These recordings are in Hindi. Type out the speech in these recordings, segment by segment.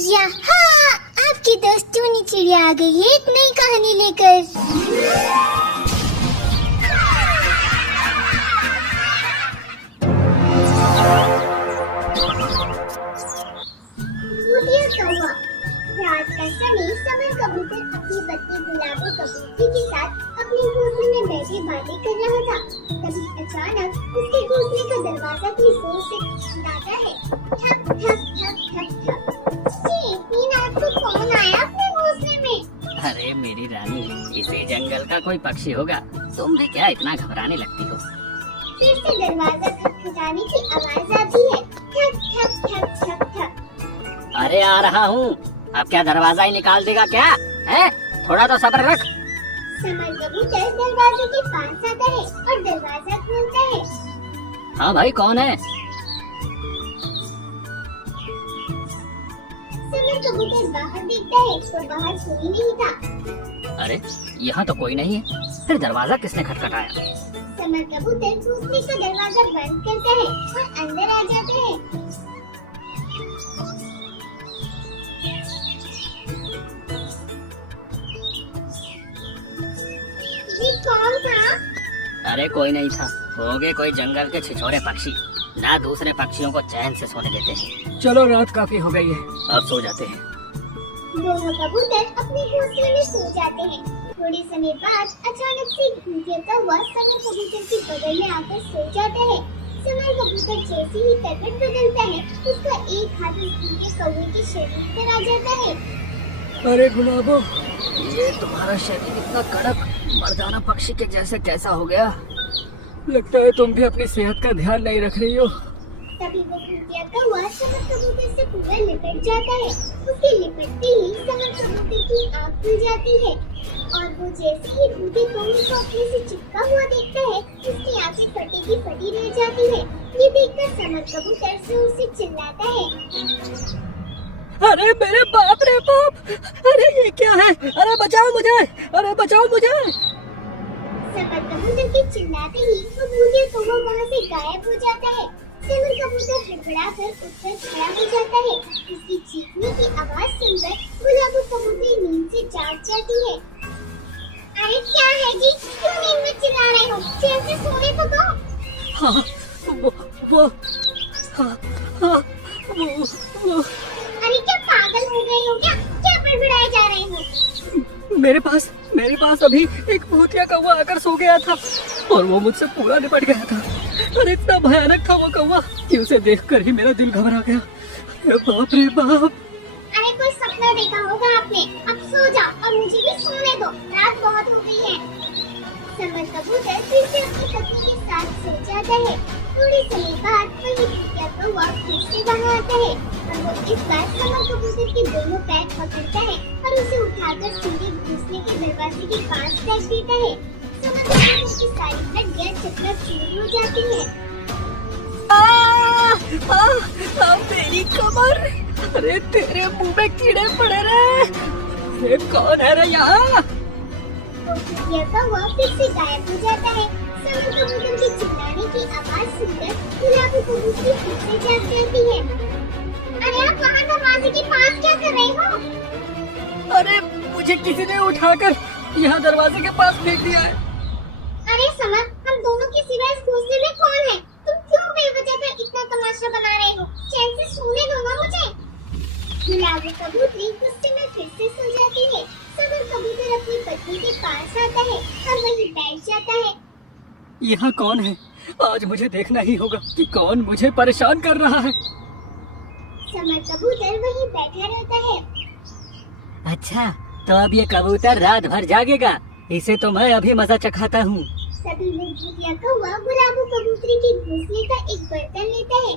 यहाँ आपकी दोस्तों चिड़िया आ गई है एक नई कहानी लेकर। भूतिया कौवा। रात का समय समर कबूतर अपनी पत्नी गुलाबो कबूतरी के साथ अपने घोंसले में बैठे बातें कर रहा था। तभी अचानक उसके घोंसले का दरवाजा कोई जोर से खटखटाता है। ठक ठक ठक ठक ठक। इन रात को कौन आया अपने घोंसले में? अरे मेरी रानी, इसी जंगल का कोई पक्षी होगा। तुम भी क्या इतना घबराने लगती हो? फिर से दरवाजा खटखटाने की आवाज आती है। ठक ठक ठक ठक ठक। अरे आ रहा हूँ। अब क्या दरवाजा ही निकाल देगा क्या? है? थोड़ा तो सब्र रख। समर कबूतर दरवाजे के पास आता है और दरवाजा खोलता है। हाँ भाई, कौन है? समर कबूतर बाहर देखता है तो बाहर कोई नहीं था। अरे यहाँ तो कोई नहीं है, फिर दरवाजा किसने खटखटाया? समर कबूतर घोंसले का दरवाजा बंद करता है और अंदर आ जाता है। ये कौन था? अरे कोई नहीं था, होगे कोई जंगल के छिछोरे पक्षी। ना दूसरे पक्षियों को चैन से सोने देते हैं। चलो रात काफी हो गई है, अब सो जाते हैं। दोनों कबूतर अपने घोंसले में सो जाते हैं। थोड़े समय बाद अचानक से भूतिया कौवा समर कबूतर के बगल में आकर सो जाता है। समर कबूतर जैसे ही करवट बदलता है, उसका एक हाथ उस भूतिया कौवे के शरीर पर आ जाता है। अरे गुलाबो, ये तुम्हारा शरीर इतना कड़क मर्दाना पक्षी के जैसे कैसा हो गया? लगता है तुम भी अपनी सेहत का ध्यान नहीं रख रही हो। तभी वो भूतिया कौवा समर कबूतर से पूरा लिपट जाता है। उसके लिपटते ही समर कबूतर की आँख खुल जाती है और वो जैसे ही भूतिया कौवे को अपने से चिपका हुआ देखता है, उसकी आंखें फटी की फटी रह जाती है। ये देखकर समर कबूतर जोर से चिल्लाता है। अरे मेरे बाप रे बाप! अरे ये क्या है? अरे बचाओ मुझे! अरे बचाओ मुझे! समर कबूतर के चिल्लाते ही वो भूतिया कौवा वहाँ से गायब हो जाता है। समर कबूतर हड़बड़ाकर उठकर खड़ा हो जाता है। उसकी चीखने की आवाज सुनकर गुलाबो कबूतर नींद से जाग जाती है। अरे क्या है जी, क्यों नींद में चिल्ला रहे हो? चैन से सोने तो दो। हाँ, वो, हाँ, वो। अरे क्या पागल हो गए हो क्या? क्या बड़बड़ाए जा रहे हो? मेरे पास अभी एक भूतिया कौवा आकर सो गया था और वो मुझसे पूरा निपट गया था। और इतना भयानक था वो कौवा कि उसे देखकर ही मेरा दिल घबरा गया। अरे बाप रे बाप! अरे कोई सपना देखा होगा आपने। अब सो जाओ और मुझे भी सोने दो, रात बहुत हो गई है। समर कबूतर फिर से अपनी पत्नी के साथ सो जाता है। थोड़े समय बाद वही भूतिया कौवा फिर से वहाँ आता है और वो इस बार समर कबूतर के दोनों पैर पकड़ता है और उसे उठाकर सीधे घोंसले के दरवाजे के पास फेंक देता है। समर कबूतर की सारी हड्डियाँ चकनाचूर हो जाती है। मेरी कमर! अरे तेरे मुंह में कीड़े पड़े रे! ये कौन है रे यहाँ? भूतिया कौवा फिर से गायब हो जाता है। समर कबूतर के चिल्लाने की आवाज सुनकर गुलाबो कबूतरी फिर से जाग जाती है। अरे आप वहाँ दरवाजे के पास क्या कर रहे हो? अरे मुझे किसी ने उठाकर यहाँ दरवाजे के पास फेंक दिया है। अरे समर, हम दोनों के सिवा इस घोंसले में कौन है? तुम क्यों बेवजह का इतना तमाशा बना रहे हो? चैन से सोने दो ना मुझे। गुलाबो कबूतरी गुस्से में फिर से सो जाती है। समर कबूतर अपनी पत्नी के पास आता है और वहीं बैठ जाता है। यहाँ कौन है? आज मुझे देखना ही होगा कि कौन मुझे परेशान कर रहा है। समर कबूतर वहीं बैठा रहता है। अच्छा, तो अब ये कबूतर रात भर जागेगा। इसे तो मैं अभी मजा चखाता हूँ। तभी वो भूतिया कौवा गुलाबो कबूतरी के घोंसले का एक बर्तन लेता है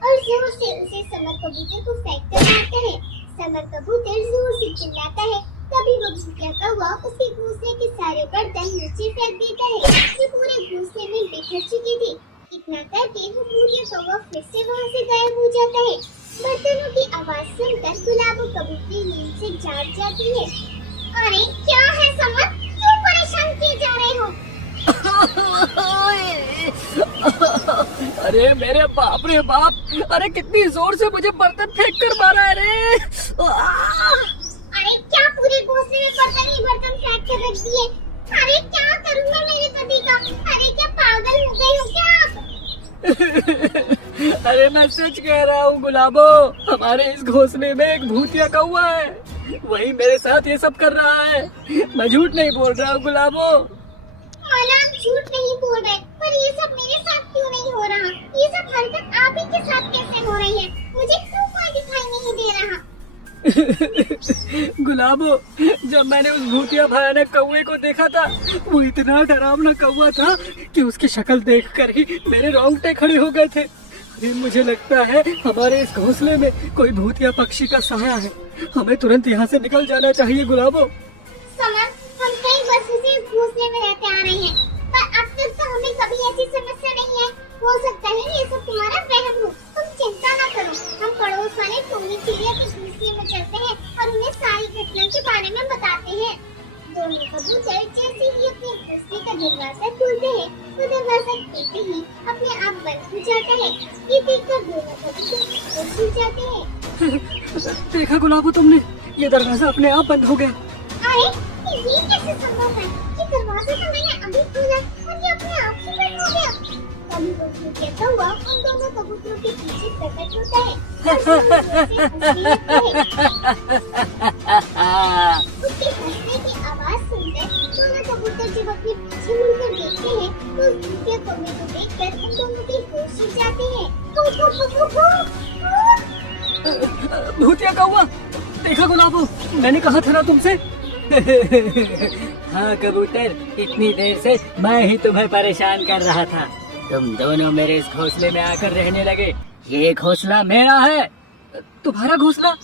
और जोर से उसे समर कबूतर को फेंक कर मारता है। समर कबूतर जोर से चिल्लाता है। तभी वो भूतिया कौवा उसके घोंसले के सारे बर्तन नीचे फेंक देता है जो पूरे घोंसले में बिखर चुके थे। इतना करके वो भूतिया कौवा फिर से वहाँ से गायब हो जाता है। बर्तनों की आवाज सुनकर गुलाबो कबूतरी नींद से जाग जाती है। अरे क्या है समर, क्यों परेशान किए जा रहे हो? अरे मेरे बाप रे बाप, अरे कितनी जोर से मुझे बर्तन फेंक कर मारा है रे। अरे क्या पूरे घोंसले में बर्तन ही बर्तन फेंक कर रख दिए। अरे क्या करूँगा मेरे पति का। अरे क्या पागल हो गए हो क्या आप? अरे मैं सच कह रहा हूँ गुलाबो, हमारे इस घोंसले में एक भूतिया कौवा है, वही मेरे साथ ये सब कर रहा है। मैं झूठ नहीं बोल रहा हूँ गुलाबो। माना आप झूठ नहीं बोल रहे, पर ये सब मेरे साथ क्यों नहीं हो रहा? ये सब हरकत आप ही के साथ कैसे हो रही है? मुझे क्यों कोई दिखाई नहीं दे रहा? गुलाबो, जब मैंने उस भूतिया भयानक कौवे को देखा था, वो इतना डरावना कौवा था कि उसकी शक्ल देखकर ही मेरे रोंगटे खड़े हो गए थे। अरे मुझे लगता है हमारे इस घोंसले में कोई भूतिया पक्षी का साया है, हमें तुरंत यहाँ से निकल जाना चाहिए गुलाबो। समर, हम कई वर्षों से इस घोंसले में रहते आ रहे हैं, पर अब तक तो हमें कभी ऐसी समस्या नहीं है। हो सकता है ये सब तुम्हारा वहम हो, तुम चिंता ना करो। हम पड़ोस वाले टोनी चिड़िया के घोंसले में चलते हैं और उन्हें सारी घटना के बारे में बताते हैं। दोनों कबूतर जैसे ही अपने घोंसले का दरवाजा खोलते हैं, तो दरवाजा खुलते ही अपने आप बंद हो जाता है। ये देखकर दोनों कबूतर खुश हो जाते हैं। देखा गुलाबो तुमने, ये दरवाजा अपने आप बंद हो गया। अरे ये कैसे संभव है? ये दरवाजा तो मैंने अभी खोला और ये अपने आप ही बंद हो गया। तभी वो कहता हुआ उन दोनों कबूतरों के पीछे प्रकट होता है। उसके हंसने की आवाज सुनकर दोनों कबूतर जब अपने पीछे मुड़कर देखते हैं, तो उस भूतिया कौवे को देखकर उन दोनों के होश उड़ जाते हैं। भूतिया कौवा, देखा गुलाबो, मैंने कहा था ना तुमसे। हाँ कबूतर, इतनी देर से मैं ही तुम्हें परेशान कर रहा था। तुम दोनों मेरे इस घोंसले में आकर रहने लगे। ये घोंसला मेरा है। तुम्हारा घोंसला?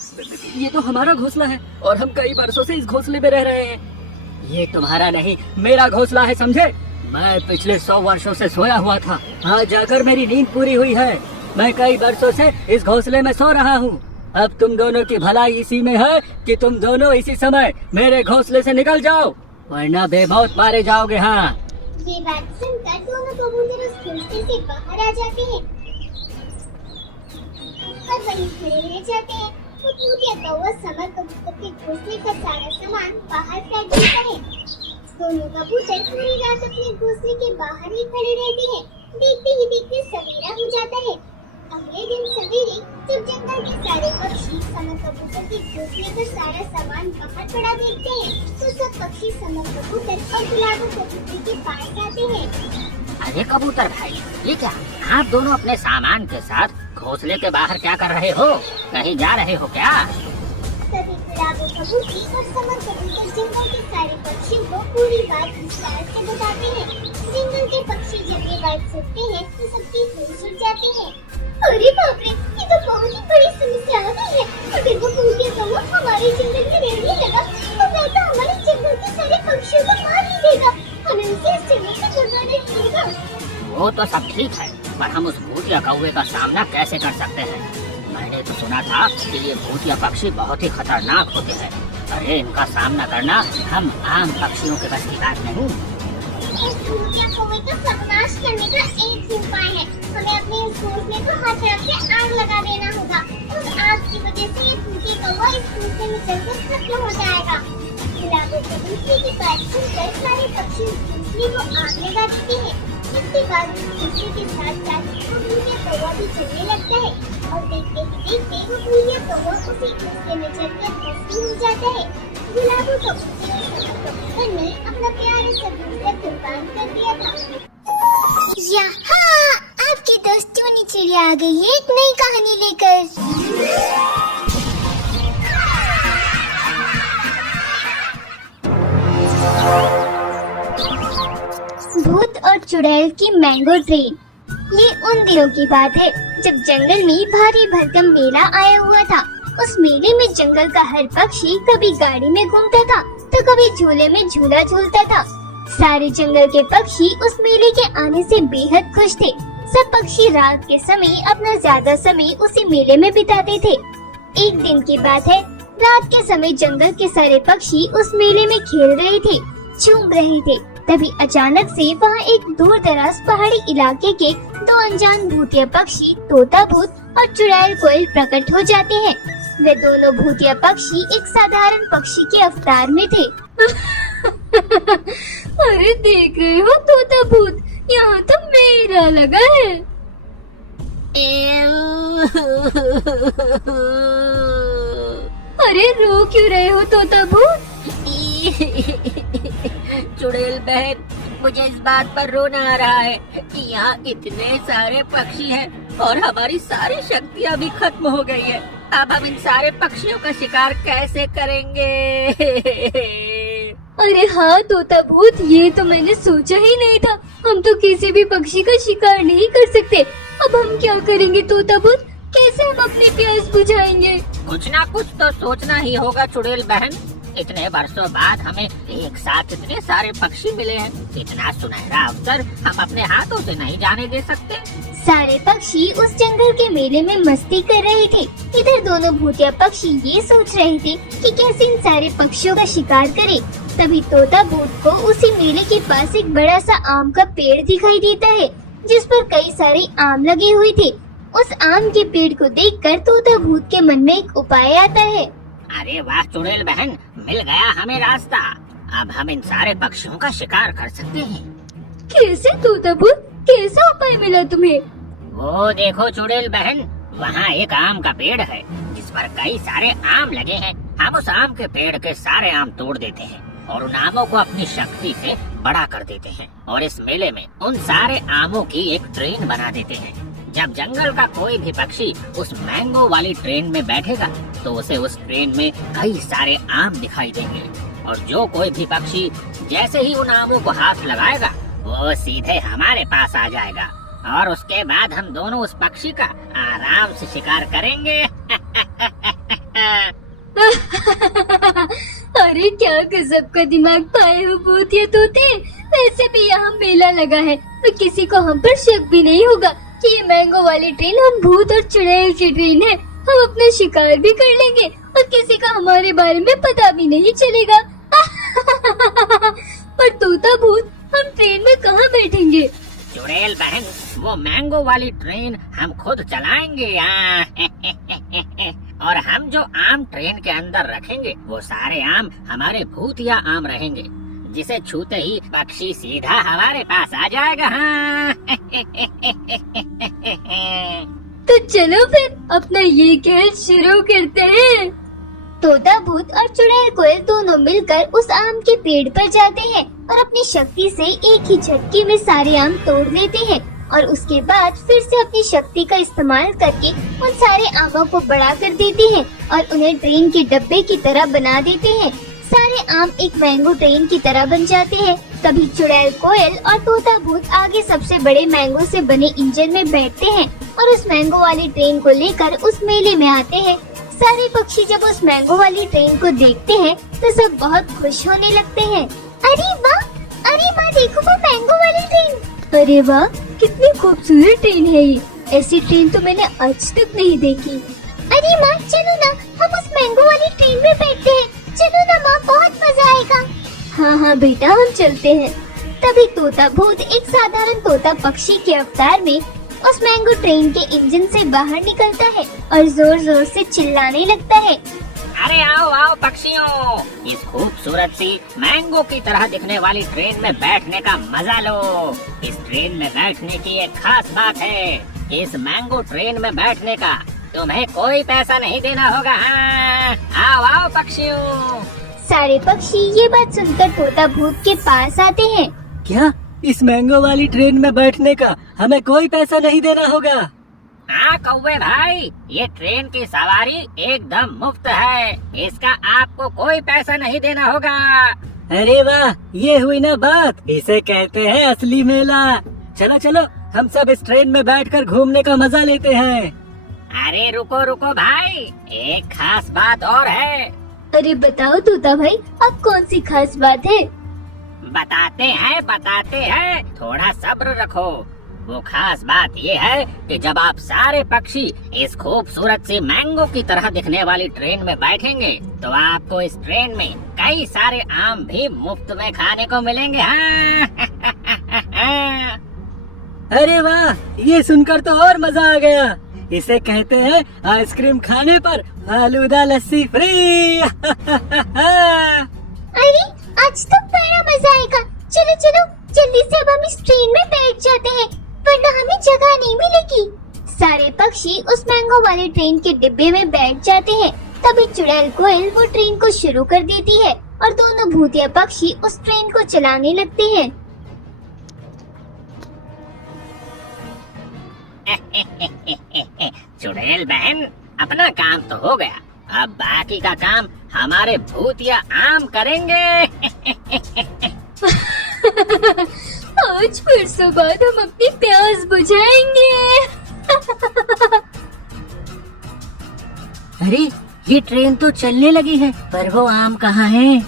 ये तो हमारा घोंसला है और हम कई वर्षों से इस घोंसले में रह रहे हैं। ये तुम्हारा नहीं, मेरा घोंसला है, समझे? मैं पिछले 100 वर्षों से सोया हुआ था, आज जाकर मेरी नींद पूरी हुई है। मैं कई वर्षों से इस घोंसले में सो रहा हूँ। अब तुम दोनों की भलाई इसी में है कि तुम दोनों इसी समय मेरे घोंसले से निकल जाओ, वरना बेमौत मारे जाओगे। हाँ, ये बात सुनकर दोनों कबूतर उस घोंसले से बाहर आ जाते हैं और वहीं खड़े रह जाते हैं। वो भूतिया कौवा समर कबूतर के घोंसले का सारा सामान बाहर फेंक देता है। दोनों कबूतर पूरी रात अपने घोंसले के बाहर ही खड़े रहते हैं। देखते ही देखते सवेरा हो जाता है। अगले दिन सवेरे जब जंगल के सारे पक्षी समर कबूतर के घोंसले का सारा सामान बाहर पड़ा देखते हैं, तो सब पक्षी समर कबूतर और गुलाबो कबूतर के पास आते हैं। अरे कबूतर भाई, ये क्या आप दोनों अपने सामान के साथ घोंसले के बाहर क्या कर रहे हो? कहीं जा रहे हो क्या? तभी गुलाबो कबूतरी और समर कबूतर जंगल के सारे पक्षियों को पूरी बात विस्तार से बताते हैं। जंगल के पक्षी जब ये बात सुनते हैं तो सबकी होश उड़ जाते हैं। अरे बाप रे, ये तो बहुत ही बड़ी समस्या आ गई है। अगर वो भूतिया कौवा हमारे जंगल में रहने लगा तो वह तो हमारे जंगल के सारे पक्षियों को मार ही देगा। हमें उसे इस जंगल से भगाना पड़ेगा। वो तो सब ठीक है, पर हम उस भूतिया कौवे का सामना कैसे कर सकते हैं? मैंने तो सुना था कि ये भूतिया पक्षी बहुत ही खतरनाक होते हैं। अरे इनका सामना करना हम आम पक्षियों के बस की बात नहीं। इस भूतिया कौवे का सर्वनाश करने का एक ही उपाय है। हमें अपने इस घोंसले को हर तरफ से आग लगा देना होगा। उस आग की वजह से ये भूतिया कौवा इस घोंसले में जलकर खत्म हो जाएगा। गुलाबो कबूतरी की बात सुनकर सारे पक्षी उस घोंसले को आग लगा देते हैं। इसके बाद उस घोंसले के साथ साथ वो भूतिया कौवा भी जलने लगता है और देखते ही देखते वो भूतिया कौवा उसी घोंसले में जलकर भस्म हो जाता है। गुलाबो कबूतर और समर कबूतर ने अपना प्यारा सा घोंसला कुर्बान कर दिया था। यहाँ आपकी दोस्तों ने चिड़िया आ गई है एक नई कहानी लेकर। भूत और चुड़ैल की मैंगो ट्रेन। ये उन दिनों की बात है जब जंगल में भारी भरकम मेला आया हुआ था। उस मेले में जंगल का हर पक्षी कभी गाड़ी में घूमता था तो कभी झूले में झूला झूलता था। सारे जंगल के पक्षी उस मेले के आने से बेहद खुश थे। सब पक्षी रात के समय अपना ज्यादा समय उसी मेले में बिताते थे। एक दिन की बात है, रात के समय जंगल के सारे पक्षी उस मेले में खेल रहे थे, झूम रहे थे। तभी अचानक से वहाँ एक दूर दराज पहाड़ी इलाके के दो अनजान भूतिया पक्षी तोता भूत और चुड़ैल कोयल प्रकट हो जाते हैं। वे दोनों भूतिया पक्षी एक साधारण पक्षी के अवतार में थे। अरे देख रहे हो तोता भूत, यहाँ तो मेरा लगा है। अरे रो क्यों रहे हो तोता भूत? चुड़ैल बहन, मुझे इस बात पर रोना आ रहा है कि यहाँ इतने सारे पक्षी हैं और हमारी सारी शक्तियाँ भी खत्म हो गई है। अब हम इन सारे पक्षियों का शिकार कैसे करेंगे? अरे हाँ तोता भूत, ये तो मैंने सोचा ही नहीं था। हम तो किसी भी पक्षी का शिकार नहीं कर सकते। अब हम क्या करेंगे तोता भूत? कैसे हम अपनी प्यास बुझाएंगे? कुछ ना कुछ तो सोचना ही होगा चुड़ैल बहन। इतने वर्षों बाद हमें एक साथ इतने सारे पक्षी मिले हैं। इतना सुनहरा अवसर हम अपने हाथों से नहीं जाने दे सकते। सारे पक्षी उस जंगल के मेले में मस्ती कर रहे थे। इधर दोनों भूतिया पक्षी ये सोच रहे थे कि कैसे इन सारे पक्षियों का शिकार करें। तभी तोता भूत को उसी मेले के पास एक बड़ा सा आम का पेड़ दिखाई देता है, जिस पर कई सारे आम लगे हुए थे। उस आम के पेड़ को देखकर तोता भूत के मन में एक उपाय आता है। अरे वाह चुड़ैल बहन, मिल गया हमें रास्ता। अब हम इन सारे पक्षियों का शिकार कर सकते हैं। कैसे तोता भूत, कैसा उपाय मिला तुम्हें? वो देखो चुड़ैल बहन, वहाँ एक आम का पेड़ है जिस पर कई सारे आम लगे हैं। हम उस आम के पेड़ के सारे आम तोड़ देते हैं और उन आमों को अपनी शक्ति से बड़ा कर देते हैं और इस मेले में उन सारे आमों की एक ट्रेन बना देते हैं। जब जंगल का कोई भी पक्षी उस मैंगो वाली ट्रेन में बैठेगा तो उसे उस ट्रेन में कई सारे आम दिखाई देंगे और जो कोई भी पक्षी जैसे ही उन आमों को हाथ लगाएगा वो सीधे हमारे पास आ जाएगा और उसके बाद हम दोनों उस पक्षी का आराम से शिकार करेंगे। अरे क्या गजब का दिमाग पाए हो भूतिया तोते। वैसे भी यहाँ मेला लगा है तो किसी को हम पर शक भी नहीं होगा कि ये मैंगो वाली ट्रेन हम भूत और चुड़ैल की ट्रेन है। हम अपना शिकार भी कर लेंगे और किसी का हमारे बारे में पता भी नहीं चलेगा। पर तोता भूत, हम ट्रेन में कहाँ बैठेंगे? चुड़ैल बहन, वो मैंगो वाली ट्रेन हम खुद चलाएंगे। और हम जो आम ट्रेन के अंदर रखेंगे वो सारे आम हमारे भूतिया आम रहेंगे, जिसे छूते ही पक्षी सीधा हमारे पास आ जाएगा। हाँ। तो चलो फिर अपना ये खेल शुरू करते हैं। तोता भूत और चुड़ैल कोयल दोनों मिलकर उस आम के पेड़ पर जाते हैं और अपनी शक्ति से एक ही झटके में सारे आम तोड़ लेते हैं और उसके बाद फिर से अपनी शक्ति का इस्तेमाल करके उन सारे आमों को बड़ा कर देते हैं और उन्हें ट्रेन के डब्बे की तरह बना देते हैं। सारे आम एक मैंगो ट्रेन की तरह बन जाते हैं। तभी चुड़ैल कोयल और तोता भूत आगे सबसे बड़े मैंगो से बने इंजन में बैठते हैं और उस मैंगो वाली ट्रेन को लेकर उस मेले में आते हैं। सारे पक्षी जब उस मैंगो वाली ट्रेन को देखते हैं तो सब बहुत खुश होने लगते हैं। अरे वाह देखो वो मैंगो वाली ट्रेन। अरे वाह, कितनी खूबसूरत ट्रेन है ये। ऐसी ट्रेन तो मैंने आज तक नहीं देखी। अरे माँ चलो ना, हम उस मैंगो वाली ट्रेन में बैठते हैं। चलो ना माँ, बहुत मजा आएगा। हाँ बेटा, हम चलते हैं। तभी तोता भूत एक साधारण तोता पक्षी के अवतार में उस मैंगो ट्रेन के इंजन से बाहर निकलता है और जोर जोर से चिल्लाने लगता है। अरे आओ आओ पक्षियों, इस खूबसूरत सी मैंगो की तरह दिखने वाली ट्रेन में बैठने का मजा लो। इस ट्रेन में बैठने की एक खास बात है, इस मैंगो ट्रेन में बैठने का तुम्हें कोई पैसा नहीं देना होगा। हाँ, आओ आओ पक्षियों। सारे पक्षी ये बात सुनकर तोता भूत के पास आते हैं। क्या इस मैंगो वाली ट्रेन में बैठने का हमें कोई पैसा नहीं देना होगा? हाँ कौवे भाई, ये ट्रेन की सवारी एकदम मुफ्त है। इसका आपको कोई पैसा नहीं देना होगा। अरे वाह, ये हुई ना बात, इसे कहते हैं असली मेला। चलो चलो, हम सब इस ट्रेन में बैठकर घूमने का मजा लेते हैं। अरे रुको रुको भाई, एक खास बात और है। अरे बताओ तोता भाई, अब कौन सी खास बात है? बताते हैं, थोड़ा सब्र रखो। वो खास बात ये है कि जब आप सारे पक्षी इस खूबसूरत सी मैंगो की तरह दिखने वाली ट्रेन में बैठेंगे तो आपको इस ट्रेन में कई सारे आम भी मुफ्त में खाने को मिलेंगे। हाँ। अरे वाह, ये सुनकर तो और मजा आ गया। इसे कहते हैं आइसक्रीम खाने पर फालूदा लस्सी फ्री। अरे आज तो बड़ा मजा आएगा। चलो चलो जल्दी से अब हम इस ट्रेन में बैठ जाते हैं, वरना हमें जगह नहीं मिलेगी। सारे पक्षी उस मैंगो वाली ट्रेन के डिब्बे में बैठ जाते हैं। तभी चुड़ैल कोयल वो ट्रेन को शुरू कर देती है और दोनों भूतिया पक्षी उस ट्रेन को चलाने लगते हैं। चुड़ैल बहन, अपना काम तो हो गया, अब बाकी का काम हमारे भूतिया आम करेंगे। आज फिर से बाद हम अपनी प्यास बुझाएंगे। अरे ये ट्रेन तो चलने लगी है, पर वो आम कहाँ है?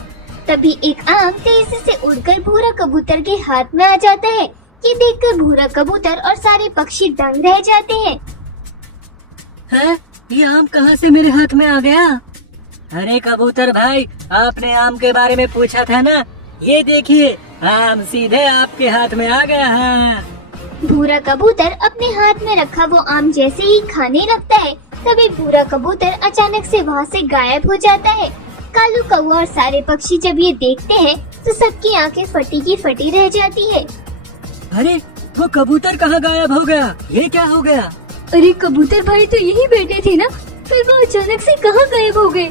तभी एक आम तेजी से उड़कर भूरा कबूतर के हाथ में आ जाता है। ये देखकर भूरा कबूतर और सारे पक्षी दंग रह जाते हैं। है? ये आम कहाँ से मेरे हाथ में आ गया? अरे कबूतर भाई, आपने आम के बारे में पूछा था ना, ये देखिए आम सीधे आपके हाथ में आ गया है। भूरा कबूतर अपने हाथ में रखा वो आम जैसे ही खाने लगता है, तभी भूरा कबूतर अचानक से वहाँ से गायब हो जाता है। कालू कौवा और सारे पक्षी जब ये देखते हैं तो सबकी आंखें फटी की फटी रह जाती है। अरे वो कबूतर कहाँ गायब हो गया? ये क्या हो गया? अरे कबूतर भाई तो यही बैठे थे ना, फिर वो अचानक से कहाँ गायब हो गए?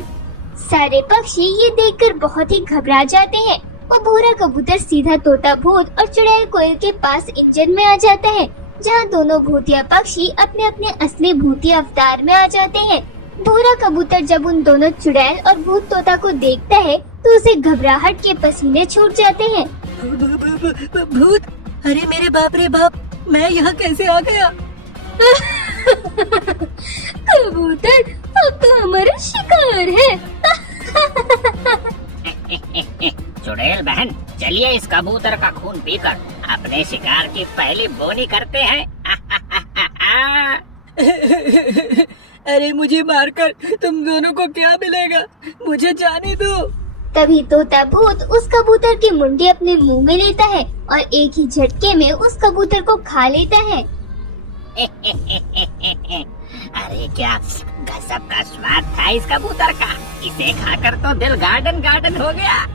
सारे पक्षी ये देखकर बहुत ही घबरा जाते हैं। वो भूरा कबूतर सीधा तोता भूत और चुड़ैल कोयल के पास इंजन में आ जाता है, जहाँ दोनों भूतिया पक्षी अपने अपने असली भूतिया अवतार में आ जाते हैं। भूरा कबूतर जब उन दोनों चुड़ैल और भूत तोता को देखता है तो उसे घबराहट के पसीने छूट जाते हैं। भूत? अरे मेरे बाप रे बाप, मैं यहाँ कैसे आ गया? कबूतर अब तो हमारा शिकार है। चुड़ैल बहन, चलिए इस कबूतर का खून पीकर अपने शिकार की पहली बोनी करते हैं। अरे मुझे मारकर तुम दोनों को क्या मिलेगा? मुझे जाने दो। तभी तोता भूत उस कबूतर की मुंडी अपने मुंह में लेता है और एक ही झटके में उस कबूतर को खा लेता है। अरे क्या गजब का स्वाद था इस कबूतर का, इसे खाकर तो दिल गार्डन गार्डन हो गया।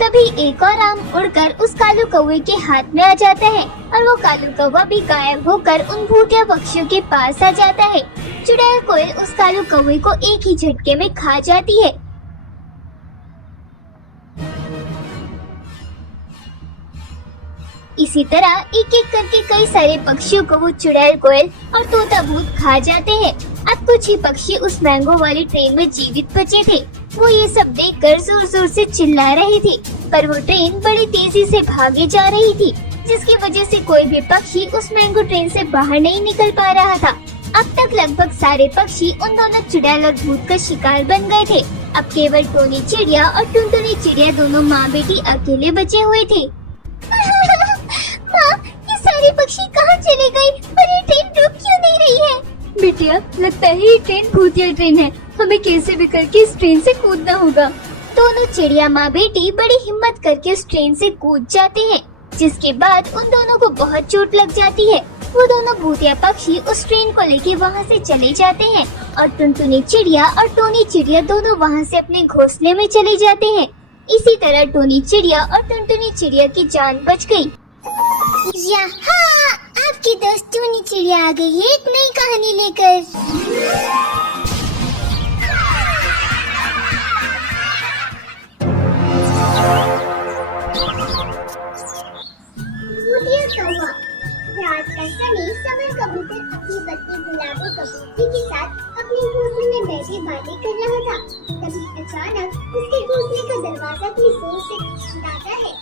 तभी एक और आम उड़कर उस कालू कौवे के हाथ में आ जाता है और वो कालू कौवा भी गायब होकर उन भूतिया पक्षियों के पास आ जाता है। चुड़ैल कोयल उस कालू कौवे को एक ही झटके में खा जाती है। इसी तरह एक एक करके कई सारे पक्षियों को वो चुड़ैल कोयल और तोता भूत खा जाते हैं। अब कुछ ही पक्षी उस मैंगो वाली ट्रेन में जीवित बचे थे। वो ये सब देखकर जोर जोर से चिल्ला रहे थे, पर वो ट्रेन बड़ी तेजी से भागे जा रही थी, जिसकी वजह से कोई भी पक्षी उस मैंगो ट्रेन से बाहर नहीं निकल पा रहा था। अब तक लगभग सारे पक्षी उन दोनों चुड़ैल और भूत का शिकार बन गए थे। अब केवल टोनी चिड़िया और टुनटुनी चिड़िया दोनों माँ बेटी अकेले बचे हुए थे। माँ, ये सारे पक्षी कहाँ चले गए और ये ट्रेन रुक क्यों नहीं रही है? बिटिया, लगता है ये ट्रेन भूतिया ट्रेन है, हमें कैसे भी करके इस ट्रेन से कूदना होगा। दोनों चिड़िया माँ बेटी बड़ी हिम्मत करके उस ट्रेन से कूद जाते हैं, जिसके बाद उन दोनों को बहुत चोट लग जाती है। वो दोनों भूतिया पक्षी उस ट्रेन को लेके वहाँ से चले जाते हैं और टुनटुनी चिड़िया और टोनी चिड़िया दोनों वहाँ से अपने घोंसले में चले जाते हैं। इसी तरह टोनी चिड़िया और टुनटुनी चिड़िया की जान बच गई। यहाँ आपकी दोस्त टोनी चिड़िया आ गई है एक नई कहानी लेकर। रात का समय समर कबूतर अपनी पत्नी गुलाबो कबूतरी के साथ अपने घोंसले में बैठे बातें कर रहा था। तभी अचानक उसके घोंसले का दरवाजा अपनी जोर से खटखटाता है।